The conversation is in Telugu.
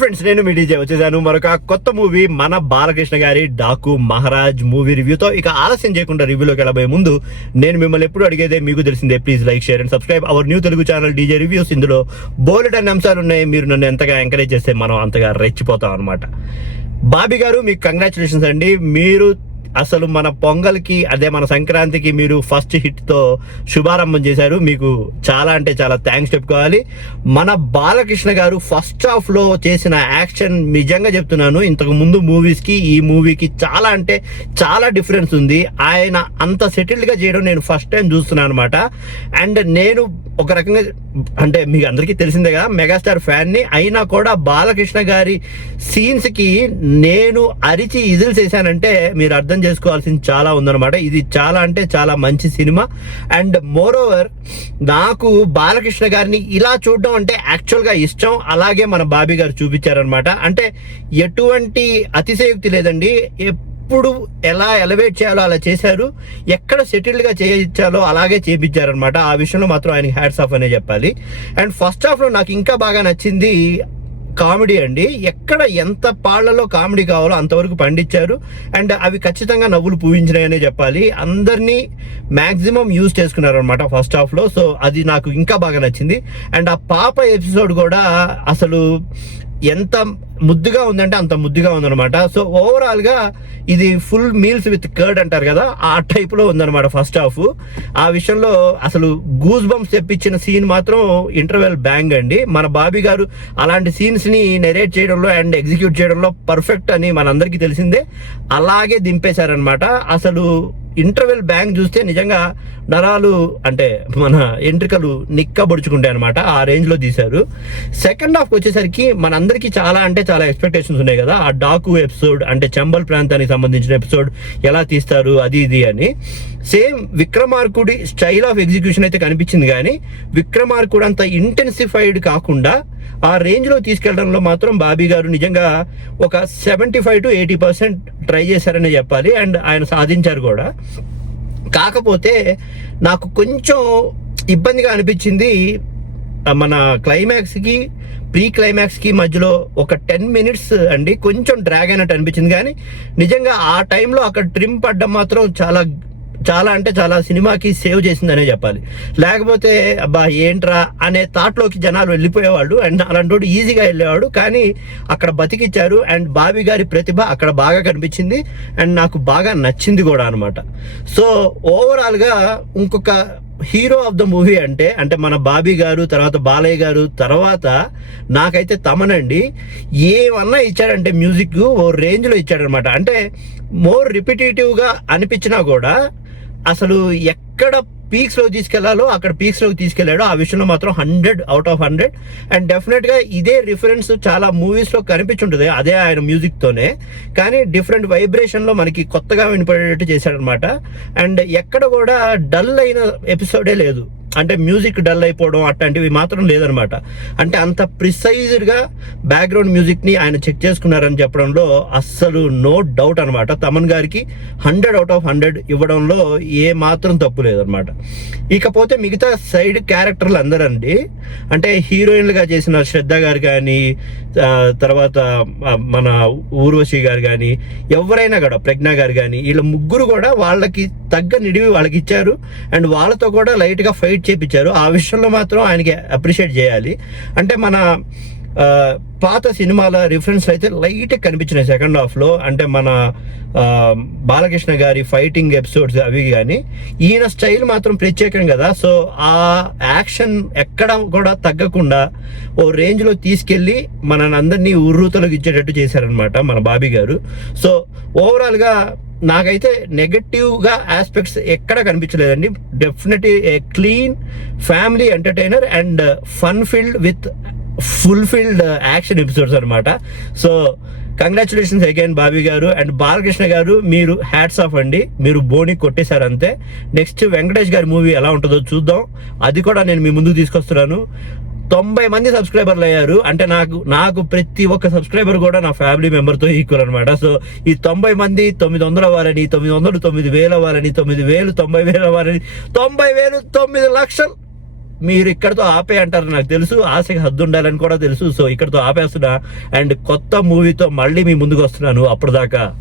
ఫ్రెండ్స్, నేను మీ డీజే వచ్చేసాను మరొక కొత్త మూవీ మన బాలకృష్ణ గారి డాకు మహారాజ్ మూవీ రివ్యూతో. ఇక ఆలస్యం చేయకుండా రివ్యూలోకి వెళ్ళబోయే ముందు నేను మిమ్మల్ని ఎప్పుడు అడిగేదే మీకు తెలిసిందే, please like, share and subscribe our new Telugu channel DJ reviews. ఇందులో బోలెడ్ అన్ని అంశాలు ఉన్నాయి. మీరు నన్ను ఎంతగా ఎంకరేజ్ చేస్తే మనం అంతగా రెచ్చిపోతాం అనమాట. బాబీ గారు, మీకు కంగ్రాచులేషన్స్ అండి. మీరు అసలు మన పొంగల్కి, అదే మన సంక్రాంతికి మీరు ఫస్ట్ హిట్ తో శుభారంభం చేశారు. మీకు చాలా అంటే చాలా థ్యాంక్స్ చెప్పుకోవాలి. మన బాలకృష్ణ గారు ఫస్ట్ హాఫ్ లో చేసిన యాక్షన్ నిజంగా చెప్తున్నాను, ఇంతకు ముందు మూవీస్ కి ఈ మూవీకి చాలా అంటే చాలా డిఫరెన్స్ ఉంది. ఆయన అంత సెటిల్డ్ గా చేయడం నేను ఫస్ట్ టైం చూస్తున్నాను అనమాట. అండ్ నేను ఒక రకంగా అంటే మీకు అందరికీ తెలిసిందే కదా, మెగాస్టార్ ఫ్యాన్ ని అయినా కూడా బాలకృష్ణ గారి సీన్స్ కి నేను అరిచి ఇజిల్ చేశానంటే మీరు అర్థం చేసుకోవాల్సింది చాలా ఉందన్నమాట. ఇది చాలా అంటే చాలా మంచి సినిమా. అండ్ మోర్ ఓవర్ నాకు బాలకృష్ణ గారిని ఇలా చూడడం అంటే యాక్చువల్ గా ఇష్టం. అలాగే మన బాబీ గారు చూపించారనమాట. అంటే ఎటువంటి అతిశయోక్తి లేదండి. ఎప్పుడు ఎలా ఎలివేట్ చేయాలో అలా చేశారు, ఎక్కడ సెటిల్డ్ గా చేయించాలో అలాగే చేయించారనమాట. ఆ విషయంలో మాత్రం ఆయనకి హ్యాట్స్ ఆఫ్ అనే చెప్పాలి. అండ్ ఫస్ట్ హాఫ్ లో నాకు ఇంకా బాగా నచ్చింది కామెడీ అండి. ఎక్కడ ఎంత పాళ్లలో కామెడీ కావాలో అంతవరకు పండించారు. అండ్ అవి ఖచ్చితంగా నవ్వులు పూయించినాయనే చెప్పాలి. అందరినీ మాక్సిమం యూజ్ చేసుకున్నారు అనమాట ఫస్ట్ హాఫ్ లో. సో అది నాకు ఇంకా బాగా నచ్చింది. అండ్ ఆ పాప ఎపిసోడ్ కూడా అసలు ఎంత ముద్దుగా ఉందంటే అంత ముద్దుగా ఉందన్నమాట. సో ఓవరాల్ గా ఇది ఫుల్ మీల్స్ విత్ కర్డ్ అంటారు కదా, ఆ టైప్ లో ఉందన్నమాట ఫస్ట్ హాఫ్. ఆ విషయంలో అసలు గూస్ బంప్స్ తెప్పించిన సీన్ మాత్రం ఇంటర్వెల్ బ్యాంగ్ అండి. మన బాబీ గారు అలాంటి సీన్స్ ని నెరేట్ చేయడంలో అండ్ ఎగ్జిక్యూట్ చేయడంలో పర్ఫెక్ట్ అని మనందరికీ తెలిసిందే. అలాగే దింపేశారనమాట. అసలు ఇంటర్వెల్ బ్యాంక్ చూస్తే నిజంగా నరాలు అంటే మన ఎంట్రికలు నిక్కబొడుచుకుంటాయి అనమాట. ఆ రేంజ్ లో తీశారు. సెకండ్ హాఫ్ వచ్చేసరికి మనందరికీ చాలా అంటే చాలా ఎక్స్పెక్టేషన్స్ ఉన్నాయి కదా. ఆ డాకు ఎపిసోడ్ అంటే చంబల్ ప్రాంతానికి సంబంధించిన ఎపిసోడ్ ఎలా తీస్తారు అది ఇది అని. సేమ్ విక్రమార్కుడి స్టైల్ ఆఫ్ ఎగ్జిక్యూషన్ అయితే కనిపించింది, కానీ విక్రమార్కుడు అంత ఇంటెన్సిఫైడ్ కాకుండా ఆ రేంజ్ లో తీసుకెళ్లడంలో మాత్రం బాబీ గారు నిజంగా ఒక 75 to 80% ట్రై చేశారని చెప్పాలి. అండ్ ఆయన సాధించారు కూడా. కాకపోతే నాకు కొంచెం ఇబ్బందిగా అనిపించింది మన క్లైమాక్స్ కి ప్రీ క్లైమాక్స్ కి మధ్యలో ఒక 10 minutes అండి కొంచెం డ్రాగ్ అయినట్టు అనిపించింది. కానీ నిజంగా ఆ టైంలో అక్కడ ట్రిమ్ పడ్డం మాత్రం చాలా చాలా అంటే చాలా సినిమాకి సేవ్ చేసిందనే చెప్పాలి. లేకపోతే అబ్బా ఏంట్రా అనే థాట్లోకి జనాలు వెళ్ళిపోయేవాళ్ళు. అండ్ అలాంటి ఈజీగా వెళ్ళేవాడు. కానీ అక్కడ బతికిచ్చారు. అండ్ బాబీ గారి ప్రతిభ అక్కడ బాగా కనిపించింది. అండ్ నాకు బాగా నచ్చింది కూడా అనమాట. సో ఓవరాల్ గా ఇంకొక హీరో ఆఫ్ ద మూవీ అంటే మన బాబీ గారు తర్వాత బాలయ్య గారు తర్వాత నాకైతే తమనండి. ఏమన్నా ఇచ్చాడంటే మ్యూజిక్ ఓ రేంజ్ లో ఇచ్చాడనమాట. అంటే మోర్ రిపిటేటివ్ గా అనిపించినా కూడా అసలు ఎక్కడ పీక్స్ లో తీసుకెళ్లాలో అక్కడ పీక్స్ లోకి తీసుకెళ్లాడు. ఆ విషయంలో మాత్రం 100 out of 100. అండ్ డెఫినెట్ గా ఇదే రిఫరెన్స్ చాలా మూవీస్ లో కనిపించుంటుంది, అదే ఆయన మ్యూజిక్ తోనే. కానీ డిఫరెంట్ వైబ్రేషన్ లో మనకి కొత్తగా వినపడేటట్టు చేశాడనమాట. అండ్ ఎక్కడ కూడా డల్ అయిన ఎపిసోడే లేదు. అంటే మ్యూజిక్ డల్ అయిపోవడం అట్లాంటివి మాత్రం లేదనమాట. అంటే అంత ప్రిసైజ్డ్ గా బ్యాక్గ్రౌండ్ మ్యూజిక్ ని ఆయన చెక్ చేసుకున్నారని చెప్పడంలో అస్సలు నో డౌట్ అనమాట. తమన్ గారికి 100 out of 100 ఇవ్వడంలో ఏ మాత్రం తప్పు లేదనమాట. ఇకపోతే మిగతా సైడ్ క్యారెక్టర్లు అందరండి, అంటే హీరోయిన్లుగా చేసిన శ్రద్ధ గారు కానీ తర్వాత మన ఊర్వశి గారు కానీ ఎవరైనా కూడా ప్రజ్ఞ గారు కానీ వీళ్ళ ముగ్గురు కూడా వాళ్ళకి తగ్గ నిడివి వాళ్ళకి ఇచ్చారు. అండ్ వాళ్ళతో కూడా లైట్ గా ఫైట్ చేపించారు. ఆ విషయంలో మాత్రం ఆయనకి అప్రిషియేట్ చేయాలి. అంటే మన పాత సినిమాల రిఫరెన్స్ అయితే లైట్ కనిపించినాయి సెకండ్ హాఫ్ లో. అంటే మన బాలకృష్ణ గారి ఫైటింగ్ ఎపిసోడ్స్ అవి కానీ ఈయన స్టైల్ మాత్రం ప్రత్యేకం కదా. సో ఆ యాక్షన్ ఎక్కడ కూడా తగ్గకుండా ఓ రేంజ్ లో తీసుకెళ్లి మనల్ని ఉర్రూతలోకి ఇచ్చేటట్టు చేశారనమాట మన బాబీ గారు. సో ఓవరాల్ గా నాకైతే నెగటివ్ గా ఆస్పెక్ట్స్ ఎక్కడ కనిపించలేదండి. Definitely a clean family entertainer and fun filled with fulfilled action episodes అనమాట. So congratulations again Bobby garu. And Balakrishna గారు, మీరు హ్యాట్స్ ఆఫ్ అండి. మీరు బోని కొట్టేశారు అంతే. నెక్స్ట్ వెంకటేష్ గారి మూవీ ఎలా ఉంటుందో చూద్దాం. అది కూడా నేను మీ ముందుకు తీసుకొస్తున్నాను. 90 మంది సబ్స్క్రైబర్లు అయ్యారు. అంటే నాకు ప్రతి ఒక్క సబ్స్క్రైబర్ కూడా నా ఫ్యామిలీ మెంబర్ తో ఈక్వల్ అనమాట. సో ఈ 90 మంది 900 అవ్వాలని, 900 9,000 అవ్వాలని, 9,000 90,000 అవ్వాలని, 90,000 9 లక్షలు మీరు ఇక్కడతో ఆపే అంటారు నాకు తెలుసు, ఆశకి హద్దు ఉండాలని కూడా తెలుసు. సో ఇక్కడతో ఆపేస్తున్నా అండ్ కొత్త మూవీతో మళ్ళీ మీ ముందుకు వస్తున్నాను. అప్పటిదాకా